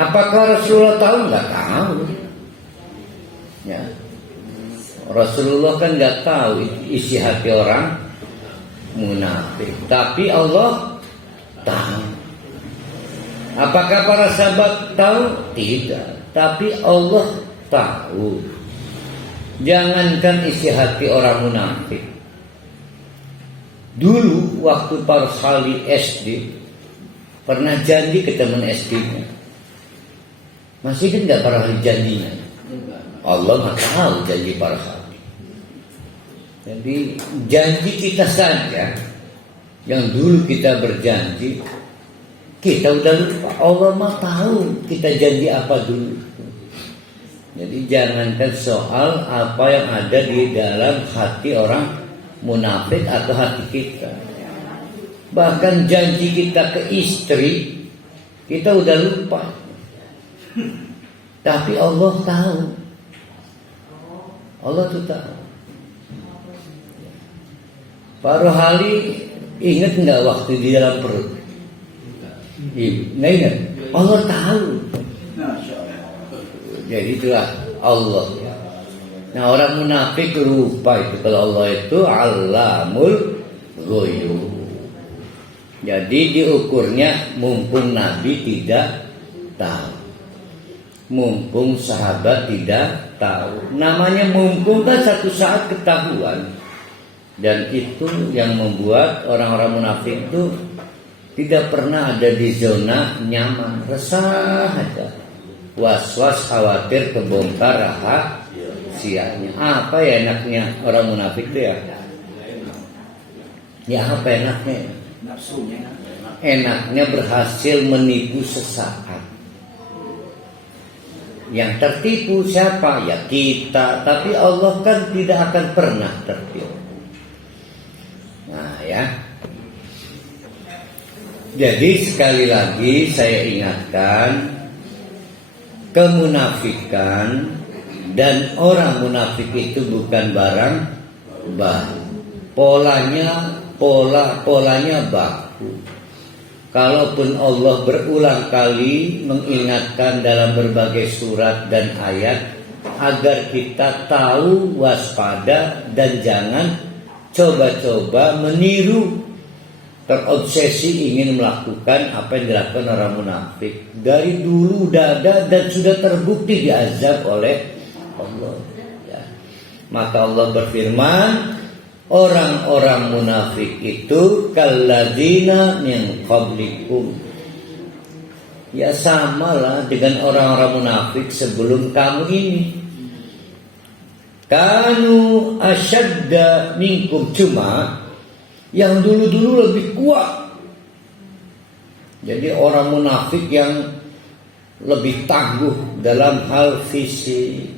Apakah Rasulullah tahu? Nggak tahu. Ya. Rasulullah kan nggak tahu isi hati orang munafik, tapi Allah tahu. Apakah para sahabat tahu? Tidak, tapi Allah tahu. Jangankan isi hati orang munafik. Dulu waktu Pak Sali SD pernah janji ke teman SD-nya. Masih kan nggak para janjinya? Allah nggak tahu janji para sahabat. Jadi janji kita saja yang dulu kita berjanji, kita udah lupa. Allah mah tahu kita janji apa dulu. Jadi jangankan soal apa yang ada di dalam hati orang munafik atau hati kita. Bahkan janji kita ke istri, kita udah lupa. Tapi Allah tahu. Allah tuh tahu. Pak Rohali ingat nggak waktu di dalam perut? Nggak ingat. Allah tahu. Jadi itulah Allah. Nah orang munafik lupa itu kalau Allah itu Allamul Ghuyub. Jadi diukurnya mumpung Nabi tidak tahu, mumpung sahabat tidak tahu. Namanya mumpung kan satu saat ketahuan. Dan itu yang membuat orang-orang munafik itu tidak pernah ada di zona nyaman, resah aja, was-was, khawatir kebongkar rahasianya. Apa ya enaknya orang munafik itu ya? Ya apa enaknya? Enaknya berhasil menipu sesaat. Yang tertipu siapa? Ya kita. Tapi Allah kan tidak akan pernah tertipu. Nah ya. Jadi sekali lagi saya ingatkan, kemunafikan dan orang munafik itu bukan barang baru. Polanya baku. Kalaupun Allah berulang kali mengingatkan dalam berbagai surat dan ayat agar kita tahu, waspada, dan jangan coba-coba meniru, terobsesi ingin melakukan apa yang dilakukan orang munafik. Dari dulu udah ada dan sudah terbukti diazab oleh Allah. Ya. Maka Allah berfirman, orang-orang munafik itu kalladzina min qablikum. Ya samalah dengan orang-orang munafik sebelum kamu ini. Kanu asyadda minkum, cuma yang dulu-dulu lebih kuat. Jadi orang munafik yang lebih tangguh dalam hal fisik,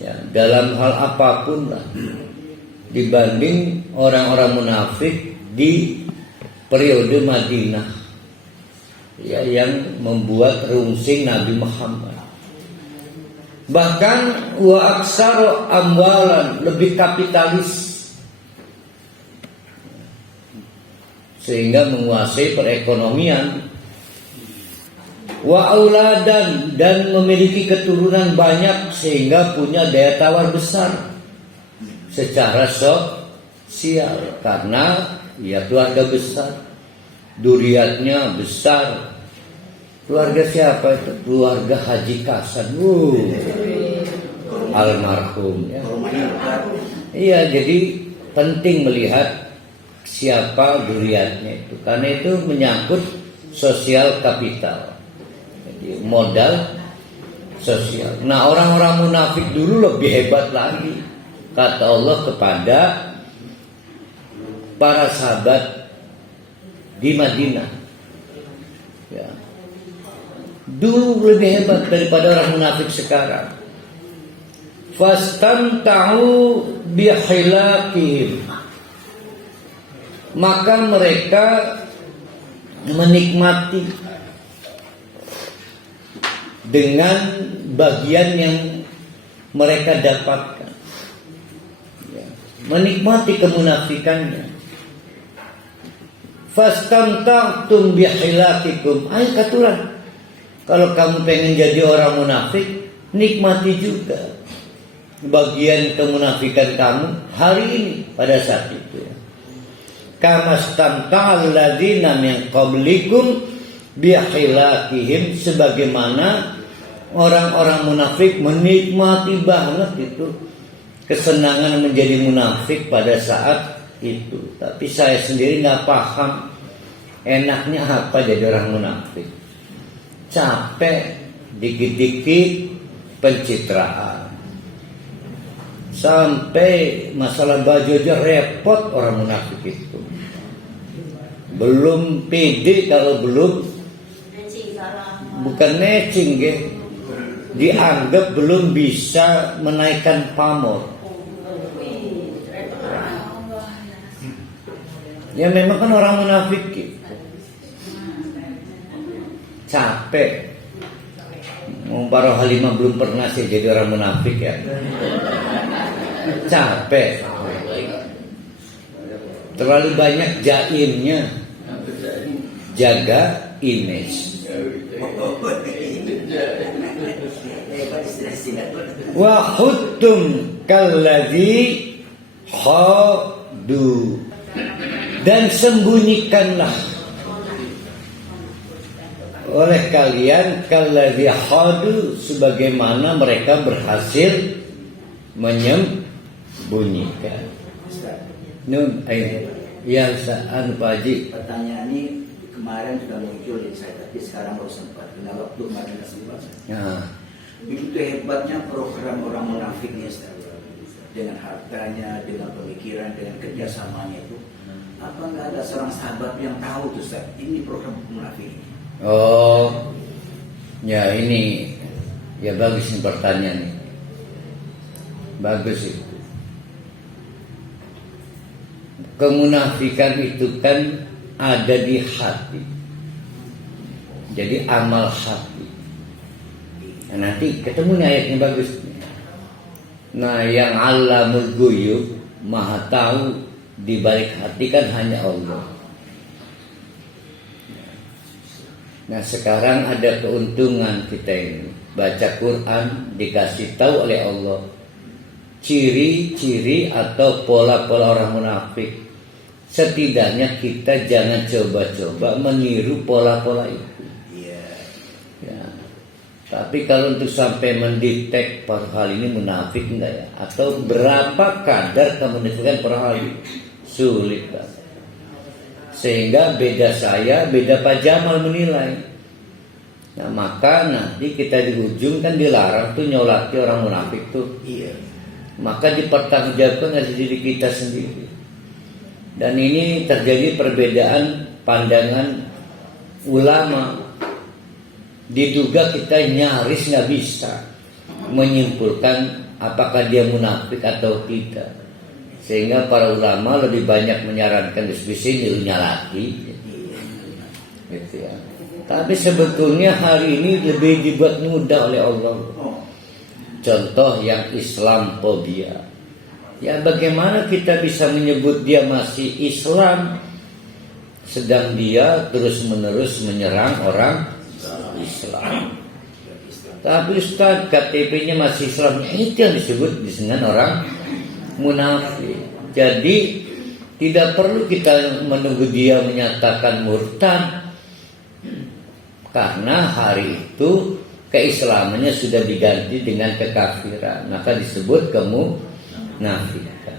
ya, dalam hal apapun lah, dibanding orang-orang munafik di periode Madinah, ya, yang membuat rungsing Nabi Muhammad. Bahkan wa aksaro amwalan, lebih kapitalis, sehingga menguasai perekonomian. Wa auladan, dan memiliki keturunan banyak sehingga punya daya tawar besar secara sosial, karena ya keluarga besar, duriatnya besar. Keluarga siapa itu? Keluarga Haji Kasan, almarhum ya. Iya, jadi penting melihat siapa duriatnya itu, karena itu menyangkut sosial kapital, jadi modal sosial. Nah orang-orang munafik dulu lebih hebat lagi, kata Allah kepada para sahabat di Madinah, ya, dulu lebih hebat daripada orang munafik sekarang. Fastamta'u bihilaqihim, maka mereka menikmati dengan bagian yang mereka dapatkan, ya, menikmati kemunafikannya. Fastamta'tum bihilaqikum, ay katulah Kalau kamu pengen jadi orang munafik, nikmati juga bagian kemunafikan kamu hari ini pada saat itu. Kama stamta'al ladzina min qablikum bihilakihim, sebagaimana orang-orang munafik menikmati banget itu kesenangan menjadi munafik pada saat itu. Tapi saya sendiri nggak paham enaknya apa jadi orang munafik. Capek dikit-dikit pencitraan, sampai masalah baju aja repot orang munafik itu. Belum pede kalau belum, bukan matching ya, dianggap belum bisa menaikkan pamor. Ya memang kan orang munafik gitu. Capek. Para Halimah belum pernah sih jadi orang munafik ya. Capek. Terlalu banyak jaimnya. Jaga image. Wa khuttum kalladzi khadu, dan sembunyikanlah oleh kalian kalladzi khadu, sebagaimana mereka berhasil menyembunyikan. Nun ya Ustaz Pak Haji, pertanyaan ini kemarin sudah muncul di saya, tapi sekarang baru sempat, karena waktu kemarin tidak sempat. Begitu hebatnya program orang munafik ini, Ustaz, dengan hartanya, dengan pemikiran, dengan kerjasamanya itu. Apa nggak ada seorang sahabat yang tahu tuh, Ustaz, ini program munafik ini? Oh, ya ini ya bagus nih pertanyaan ini. Bagus itu. Kemunafikan itu kan ada di hati. Jadi amal hati. Nah, nanti ketemu nih ayatnya bagus. Nah, yang Allamul Ghuyub, Maha tahu di balik hati kan hanya Allah. Nah, sekarang ada keuntungan kita ini. Baca Quran dikasih tahu oleh Allah ciri-ciri atau pola-pola orang munafik. Setidaknya kita jangan coba-coba meniru pola-pola itu. Ya. Tapi kalau untuk sampai mendetek per hal ini munafik enggak ya? Atau berapa kadar kemunafikan per hal ini? Sulit banget. Sehingga beda saya, beda Pak Jamal menilai. Nah, maka nanti kita di ujung kan dilarang tuh nyolati orang munafik tuh. Iya. Maka dipertanggungjawabkan dari diri kita sendiri. Dan ini terjadi perbedaan pandangan ulama. Diduga kita nyaris nggak bisa menyimpulkan apakah dia munafik atau tidak. Sehingga para ulama lebih banyak menyarankan diskusi nyalati. Gitu ya. Tapi sebetulnya hari ini lebih dibuat mudah oleh Allah. Contoh yang Islamfobia. Ya bagaimana kita bisa menyebut dia masih Islam, sedang dia terus-menerus menyerang orang Islam. Tapi Ustaz, KTP-nya masih Islam, itu yang disebut dengan orang munafik. Jadi tidak perlu kita menunggu dia menyatakan murtad, karena hari itu keislamannya sudah diganti dengan kekafiran, maka disebut kemunafikan.